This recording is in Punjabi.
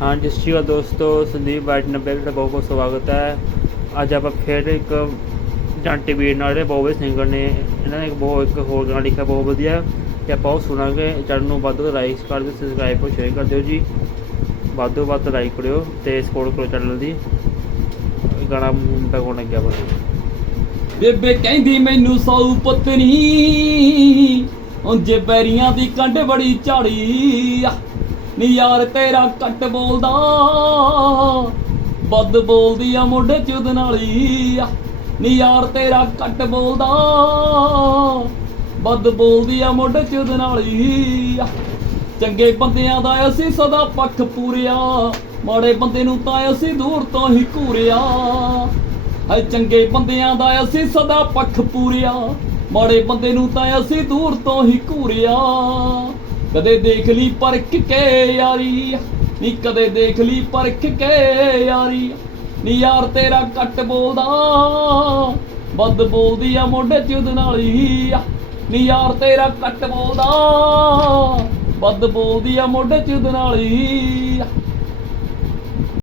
ਹਾਂ ਜੀ ਸਤਿ ਸ਼੍ਰੀ ਅਕਾਲ ਦੋਸਤੋ ਸੰਦੀਪ ਵਾਈਟ ਨੱਬੇ ਤੁਹਾਡਾ ਬਹੁਤ ਬਹੁਤ ਸਵਾਗਤ ਹੈ ਅੱਜ ਆਪਾਂ ਫਿਰ ਇੱਕ ਜਾਂਟੇ ਵੀਰ ਨਾਲ ਜਿਹੜੇ ਬਹੁਤ ਵਧੀਆ ਸਿੰਗਰ ਨੇ ਇਹਨਾਂ ਨੇ ਇੱਕ ਬਹੁਤ ਇੱਕ ਹੋਰ ਗਾਣਾ ਲਿਖਿਆ ਬਹੁਤ ਵਧੀਆ ਤੇ ਆਪਾਂ ਉਹ ਸੁਣਾਂਗੇ ਚੈਨਲ ਨੂੰ ਵੱਧ ਤੋਂ ਲਾਈਕ ਕਰ ਦਿਓ ਸਬਸਕ੍ਰਾਈਬ ਕਰੋ ਸ਼ੇਅਰ ਕਰ ਦਿਓ ਜੀ ਵੱਧ ਤੋਂ ਵੱਧ ਲਾਈਕ ਕਰਿਓ ਤੇ ਸਪੋਰਟ ਕਰੋ ਚੈਨਲ ਦੀ ਗਾਣਾ ਮੁੰਡਾ ਕੋਣ ਲੱਗਿਆ ਬਸ ਬੇਬੇ ਕਹਿੰਦੀ ਮੈਨੂੰ ਸਾਊ ਪਤਨੀ ਉਂਝੇ ਬੈਰੀਆਂ ਦੀ ਕੰਡ ਬੜੀ ਝਾੜੀ ਨੀ ਯਾਰ ਤੇਰਾ ਕੱਟ ਬੋਲਦਾ। ਵੱਧ ਬੋਲਦੀ ਆ ਮੋਢੇ ਚ ਉਹਦੇ ਨਾਲੀ ਆ ਨੀ ਯਾਰ ਤੇਰਾ ਕੱਟ ਬੋਲਦਾ। ਵੱਧ ਬੋਲਦੀ ਆ ਮੋਢੇ ਚ ਉਹਦੇ ਨਾਲੀ ਆ ਚੰਗੇ ਬੰਦਿਆਂ ਦਾ ਅਸੀਂ ਸਦਾ ਪੱਖ ਪੂਰਿਆ। ਮਾੜੇ ਬੰਦੇ ਨੂੰ ਤਾਂ ਅਸੀਂ ਦੂਰ ਤੋਂ ਹੀ ਘੂਰਿਆ। ਹਾਏ, ਚੰਗੇ ਬੰਦਿਆਂ ਦਾ ਅਸੀਂ ਸਦਾ ਪੱਖ ਪੂਰਿਆ। ਮਾੜੇ ਬੰਦੇ ਨੂੰ ਤਾਂ ਅਸੀਂ ਦੂਰ ਤੋਂ ਹੀ ਘੂਰਿਆ। ਕਦੇ ਦੇਖ ਲਈ ਪਰਖ ਕੇ ਯਾਰੀ, ਨੀ ਕਦੇ ਦੇਖ ਲਈ ਪਰਖ ਕੇ ਯਾਰੀ। ਨੀ ਯਾਰ ਤੇਰਾ ਕੱਟ ਬੋਲਦਾ, ਵੱਧ ਬੋਲਦੀ ਆ ਮੋਢੇ ਚ ਉਹਦੇ ਨਾਲ ਹੀ। ਆ ਨੀ ਯਾਰ ਤੇਰਾ ਕੱਟ ਬੋਲਦਾ, ਵੱਧ ਬੋਲਦੀ ਆ ਮੋਢੇ ਚ ਉਹਦੇ ਨਾਲ ਹੀ।